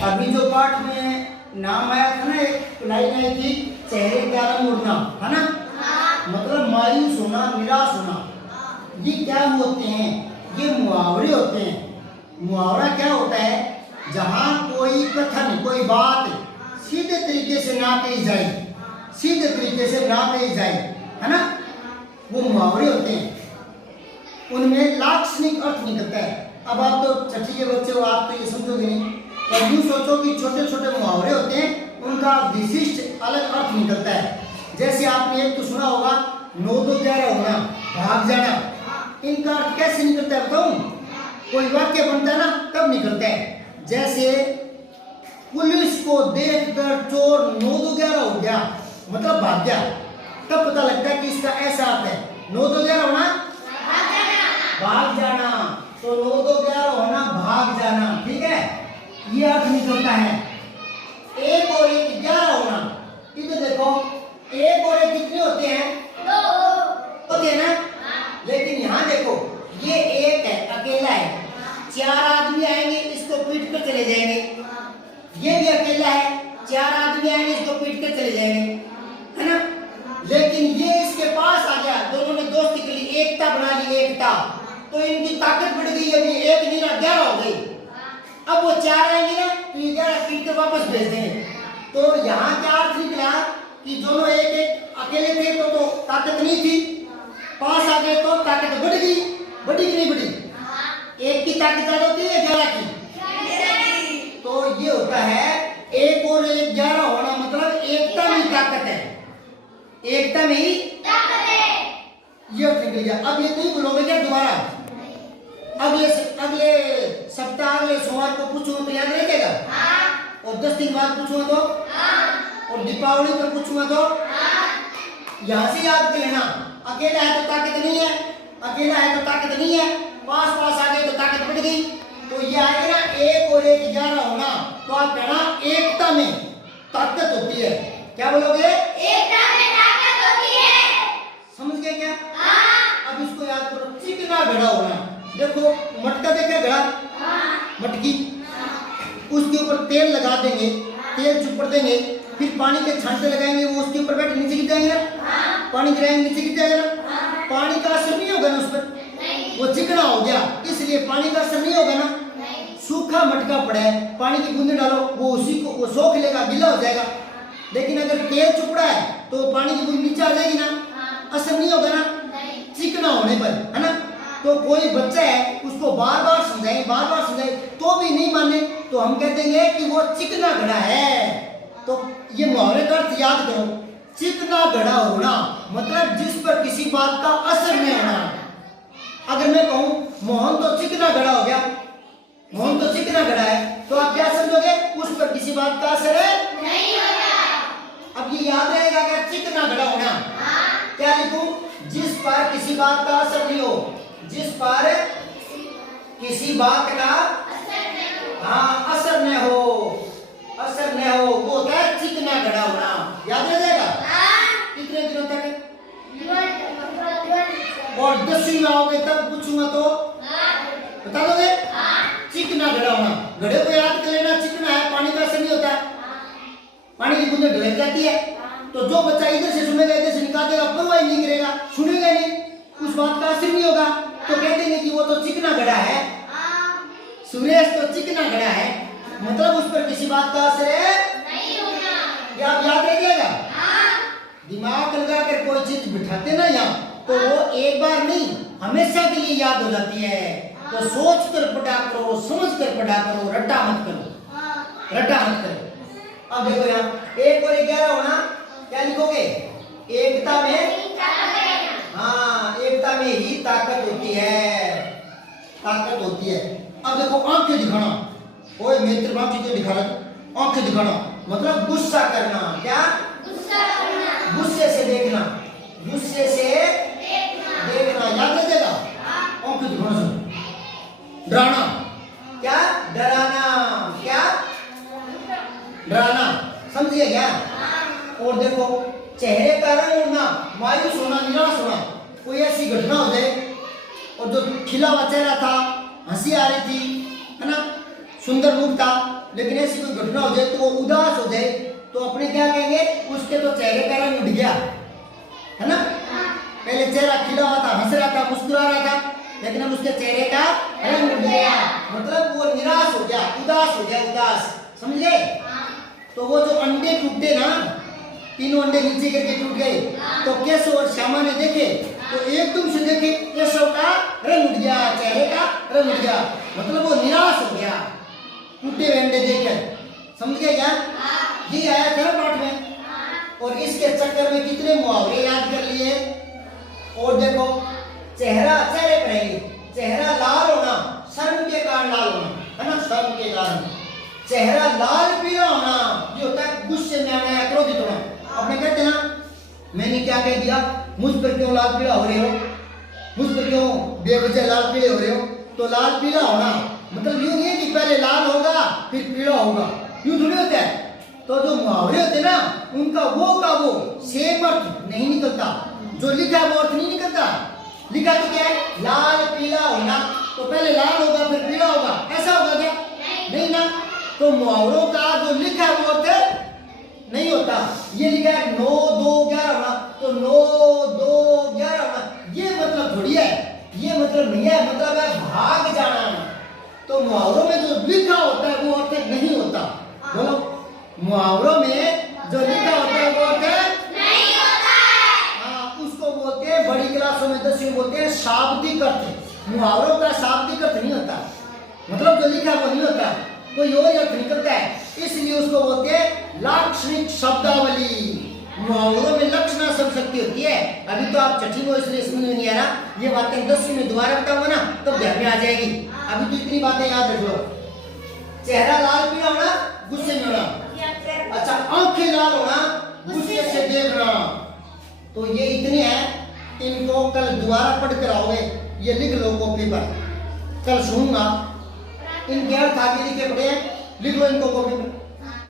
अभी जो पाठ में नाम आया था ना, एक लाइन आई थी, चेहरे का रंग उड़ना, है ना? मतलब मायूस होना, निराश होना। ये क्या होते हैं? ये मुहावरे होते हैं। मुहावरा क्या होता है? जहाँ कोई कथन, कोई बात सीधे तरीके से ना कही जाए, सीधे तरीके से ना कही जाए, है ना, वो मुहावरे होते हैं। उनमें लाक्षणिक अर्थ निकलता है। अब आप तो छठी के बच्चे हो, आप तो ये समझोगे नहीं, पर यूँ सोचो कि छोटे छोटे मुहावरे होते हैं, उनका विशिष्ट अलग अर्थ निकलता है। जैसे आपने एक तो सुना होगा, 9-2-11 होना, भाग जाना। इनका अर्थ कैसे निकलता है बताऊं? कोई वाक्य बनता है ना, तब निकलता है। जैसे पुलिस को देखकर चोर 9-2-11 हो गया, मतलब भाग गया, तब पता लगता है कि इसका ऐसा अर्थ है। 9-2-11 होना, भाग जाना, तो 9-2-11 होना, भाग जाना, ठीक है, ये अर्थ निकलता है। 1 और 1 11 होना, इधर देखो, 1 और 1 कितने होते हैं? 2 होते हैं ना। लेकिन यहाँ देखो, ये 1 है, अकेला है, 4 आदमी आएंगे, इसको पीट कर चले जाएंगे। ये भी अकेला है, 4 आदमी आएंगे, इसको पीट कर चले जाएंगे, है ना। लेकिन ये इसके पास आ गया, दोनों ने दोस्ती के लिए एकता बना ली, एकता, तो इनकी ताकत बढ़ गई। अभी 1 नहीं ना 11 हो गई। अब वो 4 आएंगे ना, तो ये 11 पीट कर वापस भेज देंगे। तो यहाँ क्या अर्थ निकला कि दोनों एक अकेले थे तो ताकत नहीं थी, पास आ गए तो ताकत बढ़ गई। बढ़ी कि नहीं बढ़ी? 1 की ताकत ज्यादा होती है, 11 की। तो ये होता है 1 और 1 11 होना, मतलब एकता में ताकत है, एकता में ही ताकत है। ये अर्थ निकल गया। अब ये नहीं बोलोगे क्या दोबारा? अगले सप्ताह, अगले सोमवार को पूछूंगा तो याद रखेगा? और 10 दिन बाद पूछूंगा तो? और दीपावली पर पूछूंगा तो? यहाँ से याद कर लेना। अकेला है तो ताकत नहीं है, अकेला है तो ताकत नहीं है, पास पास आ गए तो ताकत बढ़ गई। तो ये आएगा ना 1 और 1 11 होना, तो आप कहना एकता में ताकत होती है। क्या बोलोगे? एकता में ताकत होती है। समझ गए क्या? अब इसको याद करो, चिकना घड़ा होना। देखो मटका देखा, घड़ा, मटकी, उसके ऊपर तेल लगा देंगे, तेल चुपड़ देंगे, फिर पानी के छांटे लगाएंगे, वो उसके ऊपर बैठ नीचे गिर जाएंगे ना, पानी गिराएंगे नीचे गिर जाएगा ना, पानी का असर नहीं होगा ना उस पर, वो चिकना हो गया, इसलिए पानी का असर नहीं होगा ना। सूखा मटका पड़ा है, पानी की बूंदे डालो, वो उसी को वो सोख लेगा, गीला हो जाएगा। लेकिन अगर तेल चुपड़ा है तो पानी की बूंद नीचे आ जाएगी ना, असर नहीं होगा ना चिकना होने पर, है ना। तो कोई बच्चा है, उसको बार बार समझाएं, बार बार समझाएं, तो भी नहीं माने, तो हम कह देंगे कि वो चिकना घड़ा है। तो ये मुहावरे का अर्थ याद करो, चिकना घड़ा होना मतलब जिस पर किसी बात का असर नहीं होना। अगर मैं कहूं मोहन तो चिकना घड़ा हो गया, मोहन तो चिकना घड़ा है, तो आप क्या समझोगे? उस पर किसी बात का असर नहीं होगा। अब ये याद रहेगा क्या चिकना घड़ा होना? क्या लिखूं? जिस पर किसी बात का असर नहीं हो, जिस पर किसी बात का असर न हो, असर न हो, वो क्या चिकना घड़ा होना। याद रह जाएगा? कितने दिनों तक? और 10वीं में आओगे तब पूछूंगा तो बता दोगे? चिकना घड़ा होना, घड़े को याद कर लेना, चिकना है, पानी का असर नहीं होता, पानी की बूंदें ढलक जाती है। तो जो बच्चा इधर से सुनेगा, इधर से निकाल देगा, परवाह नहीं करेगा, सुनेगा नहीं, उस बात का असर नहीं होगा, तो कह देंगे कि वो तो चिकना घड़ा है, सुरेश तो चिकना घड़ा है, मतलब उस पर किसी बात का असर नहीं होगा। ये आप याद रह जाएगा। दिमाग लगा कर कोई चीज बिठाते ना यहाँ, तो वो एक बार नहीं हमेशा के लिए याद हो जाती है। तो सोच कर पढ़ा करो, समझ कर पढ़ा करो, रट्टा मत करो, रट्टा मत करो। अब देखो यहाँ 1 और 1 11 होना, क्या लिखोगे? एकता में, हाँ, एकता में ही ताकत होती है, ताकत होती है। अब देखो आंखें दिखाना, ओए मित्र आंखें क्यों दिखा रहे? आंखें दिखाना मतलब गुस्सा करना। क्या? गुस्सा करना, गुस्से से देखना, गुस्से से देखना, याद रखिएगा। आंखें दिखाना से डराना, क्या? डराना, क्या? डराना, समझिए क्या? और देखो चेहरे का रंग उड़ना, मायूस होना, निराश होना। कोई ऐसी घटना हो जाए और जो खिला हुआ चेहरा था, हंसी आ रही थी, है ना, सुंदर रूप था, लेकिन ऐसी कोई घटना हो जाए तो वो उदास हो जाए तो अपने क्या कहेंगे, उसके तो चेहरे का रंग उठ गया, है ना। पहले चेहरा खिला हुआ था, हंस रहा था, मुस्कुरा रहा था, लेकिन अब उसके चेहरे का रंग उठ गया, मतलब वो निराश हो गया, उदास हो गया, उदास, समझ गए। तो वो जो अंडे टूटे ना, तीनों अंडे नीचे करके टूट गए, तो केशव और श्यामा ने देखे तो एकदम से देखे केशव का रंग उठ गया, चेहरे का रंग उठ गया, मतलब वो निराश हो गया टूटे हुए अंडे देखकर, समझ गए क्या। ये आया था पाठ में, और इसके चक्कर में कितने मुहावरे याद कर लिए। और देखो, चेहरा चेहरे पर है, चेहरा लाल होना शर्म के कारण लाल होना, है ना, शर्म के कारण। चेहरा लाल पीला होना ये होता है गुस्से में आना या क्रोधित होना। आपने कहते हैं ना, मैंने क्या कह दिया, मुझ पर क्यों लाल पीला हो रहे हो, मुझ पर क्यों बेवजह लाल पीले हो रहे हो। तो लाल पीला होना मतलब यूं नहीं है कि पहले लाल होगा फिर पीला होगा, यूं थोड़ी होता है। तो जो मुहावरे होते ना, उनका वो सेम अर्थ नहीं निकलता, जो लिखा वो अर्थ नहीं निकलता। लिखा तो क्या है, लाल पीला होना, तो पहले लाल होगा फिर पीला होगा, ऐसा होगा क्या, नहीं ना। तो मुहावरों का जो लिखा है वो अर्थ नहीं होता। ये लिखा है 9 2 11 होना, तो 9 2 11 होना, ये मतलब थोड़ी है, ये मतलब नहीं है, मतलब है भाग जाना। तो मुहावरों में जो लिखा होता है वो अर्थ नहीं होता। बोलो, मुहावरों में जो लिखा होता है वो अर्थ नहीं होता है। हाँ, उसको बोलते हैं बड़ी क्लासों में 10वीं बोलते हैं शाब्दिक अर्थ। मुहावरों का शाब्दिक अर्थ नहीं होता, मतलब जो लिखा वो नहीं होता, कोई और अर्थ निकलता है, इसलिए उसको बोलते हैं लाक्षणिक शब्दावली। मुहावरों में लक्षणा शब्द शक्ति होती है। अभी तो आप छठी को इसलिए समझ में नहीं आ रहा, ये बातें 10वीं में दोबारा बताऊंगा ना तब तो ध्यान में आ जाएगी। अभी तो इतनी बातें याद रख लो। चेहरा लाल पीला होना, गुस्से में होना, अच्छा आंखें लाल होना, गुस्से से देखना। तो ये इतने हैं, इनको कल दोबारा पढ़ कर आओगे, ये लिख लो कॉपी पर, कल सुनूंगा। इनके अर्थ आगे लिखे पड़े हैं, लिख लो इनको कॉपी पर।